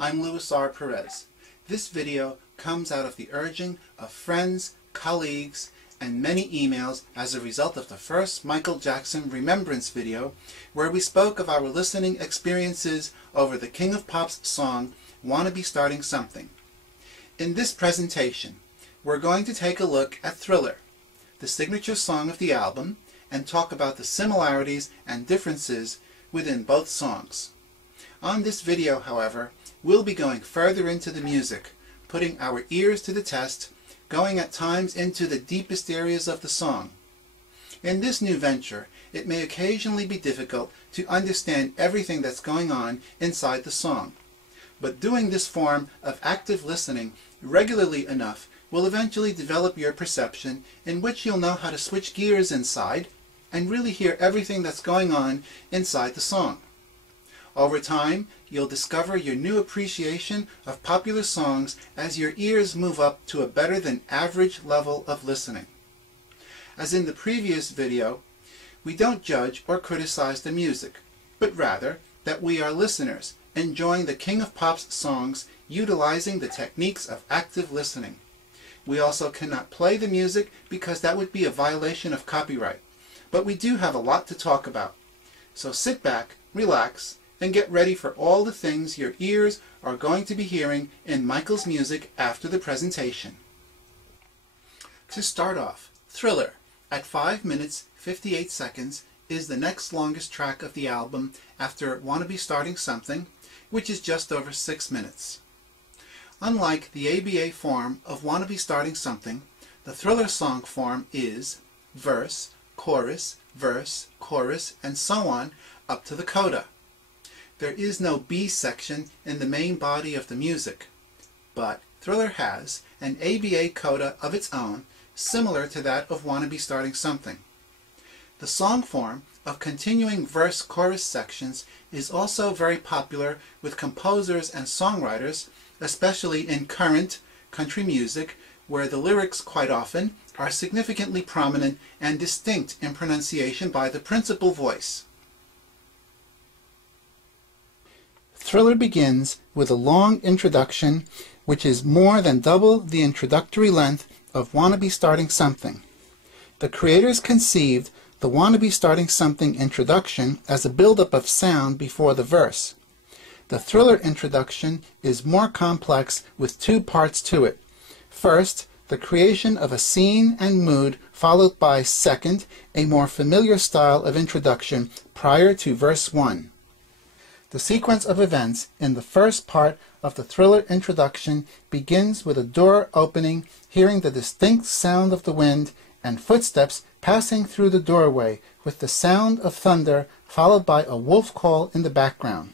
I'm Louis R. Perez. This video comes out of the urging of friends, colleagues, and many emails as a result of the first Michael Jackson Remembrance video, where we spoke of our listening experiences over the King of Pop's song, Wanna Be Starting Something. In this presentation, we're going to take a look at Thriller, the signature song of the album, and talk about the similarities and differences within both songs. On this video, however, we'll be going further into the music, putting our ears to the test, going at times into the deepest areas of the song. In this new venture, it may occasionally be difficult to understand everything that's going on inside the song. But doing this form of active listening regularly enough will eventually develop your perception, in which you'll know how to switch gears inside and really hear everything that's going on inside the song. Over time, you'll discover your new appreciation of popular songs as your ears move up to a better than average level of listening. As in the previous video, we don't judge or criticize the music, but rather that we are listeners enjoying the King of Pop's songs, utilizing the techniques of active listening. We also cannot play the music because that would be a violation of copyright, but we do have a lot to talk about. So sit back, relax, and get ready for all the things your ears are going to be hearing in Michael's music after the presentation. To start off, Thriller, at 5 minutes 58 seconds, is the next longest track of the album after Wanna Be Starting Something, which is just over 6 minutes. Unlike the ABA form of Wanna Be Starting Something, the Thriller song form is verse, chorus, and so on up to the coda. There is no B section in the main body of the music, but Thriller has an ABA coda of its own, similar to that of Wanna Be Starting Something. The song form of continuing verse-chorus sections is also very popular with composers and songwriters, especially in current country music, where the lyrics quite often are significantly prominent and distinct in pronunciation by the principal voice. Thriller begins with a long introduction, which is more than double the introductory length of Wanna Be Starting Something. The creators conceived the Wanna Be Starting Something introduction as a buildup of sound before the verse. The Thriller introduction is more complex with two parts to it. First, the creation of a scene and mood, followed by, second, a more familiar style of introduction prior to verse 1. The sequence of events in the first part of the Thriller introduction begins with a door opening, hearing the distinct sound of the wind, and footsteps passing through the doorway, with the sound of thunder followed by a wolf call in the background.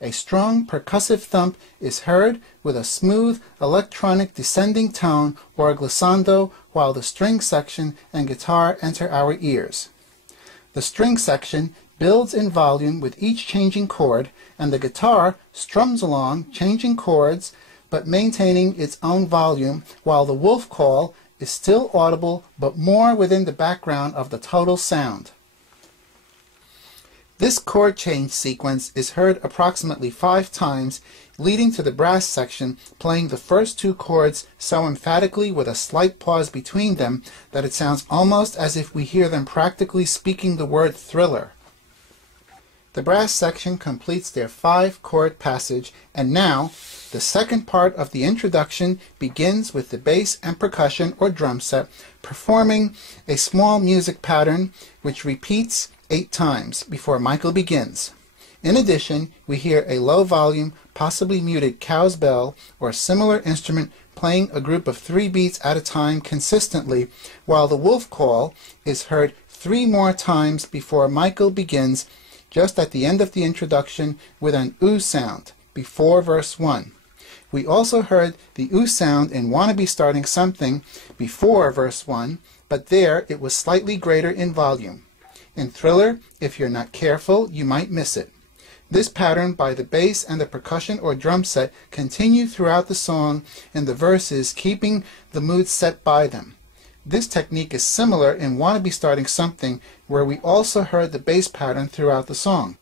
A strong percussive thump is heard with a smooth electronic descending tone or glissando, while the string section and guitar enter our ears. The string section builds in volume with each changing chord, and the guitar strums along, changing chords but maintaining its own volume, while the wolf call is still audible but more within the background of the total sound. This chord change sequence is heard approximately 5 times, leading to the brass section playing the first 2 chords so emphatically with a slight pause between them that it sounds almost as if we hear them practically speaking the word Thriller. The brass section completes their 5-chord passage, and now the second part of the introduction begins with the bass and percussion or drum set performing a small music pattern which repeats 8 times before Michael begins. In addition, we hear a low volume, possibly muted cow's bell or similar instrument playing a group of 3 beats at a time consistently, while the wolf call is heard 3 more times before Michael begins, just at the end of the introduction, with an ooh sound before verse 1. We also heard the ooh sound in Wanna Be Starting Something before verse 1, but there it was slightly greater in volume. In Thriller, if you're not careful, you might miss it. This pattern by the bass and the percussion or drum set continue throughout the song in the verses, keeping the mood set by them. This technique is similar in Wanna Be Starting Something, where we also heard the bass pattern throughout the song.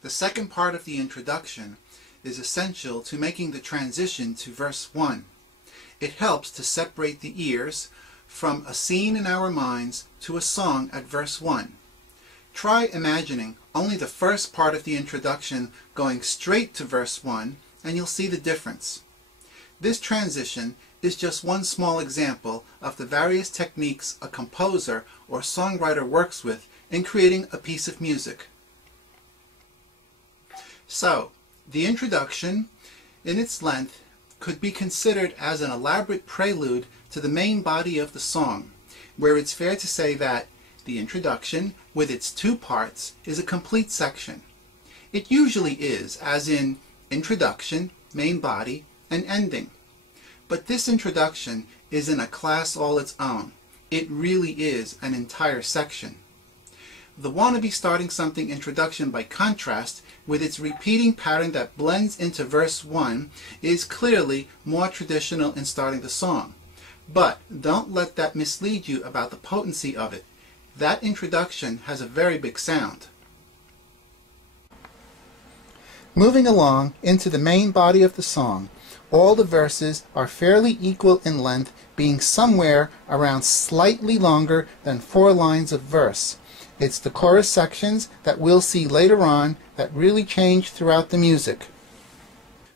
The second part of the introduction is essential to making the transition to verse 1. It helps to separate the ears from a scene in our minds to a song at verse 1. Try imagining only the first part of the introduction going straight to verse 1, and you'll see the difference. This transition is just one small example of the various techniques a composer or songwriter works with in creating a piece of music. So, the introduction, in its length, could be considered as an elaborate prelude to the main body of the song, where it's fair to say that the introduction, with its two parts, is a complete section. It usually is, as in introduction, main body, and ending. But this introduction is in a class all its own. It really is an entire section. The wannabe starting something introduction, by contrast, with its repeating pattern that blends into verse 1, is clearly more traditional in starting the song. But don't let that mislead you about the potency of it. That introduction has a very big sound. Moving along into the main body of the song, all the verses are fairly equal in length, being somewhere around slightly longer than 4 lines of verse. It's the chorus sections that we'll see later on that really change throughout the music.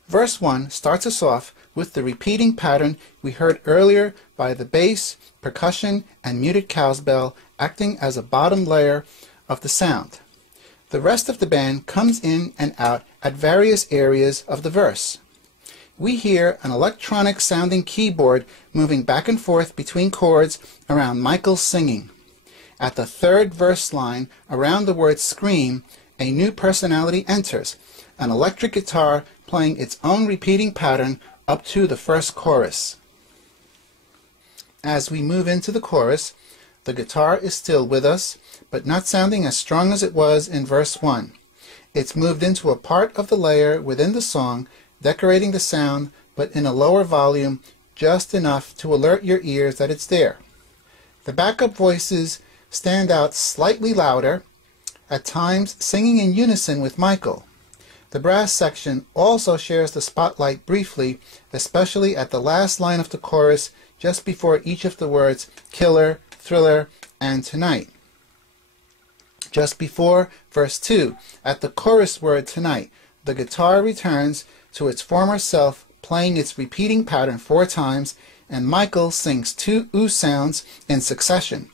Verse 1 starts us off with the repeating pattern we heard earlier by the bass, percussion, and muted cowbell acting as a bottom layer of the sound. The rest of the band comes in and out at various areas of the verse. We hear an electronic sounding keyboard moving back and forth between chords around Michael's singing. At the third verse line, around the word scream, a new personality enters, an electric guitar playing its own repeating pattern up to the first chorus. As we move into the chorus, the guitar is still with us, but not sounding as strong as it was in verse 1. It's moved into a part of the layer within the song, decorating the sound, but in a lower volume, just enough to alert your ears that it's there. The backup voices stand out slightly louder, at times singing in unison with Michael. The brass section also shares the spotlight briefly, especially at the last line of the chorus, just before each of the words killer, thriller, and tonight. Just before verse 2, at the chorus word tonight, the guitar returns to its former self, playing its repeating pattern 4 times, and Michael sings 2 ooh sounds in succession.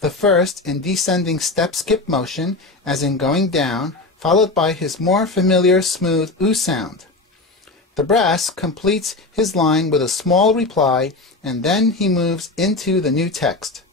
The first in descending step-skip motion, as in going down, followed by his more familiar smooth ooh sound. The brass completes his line with a small reply, and then he moves into the new text.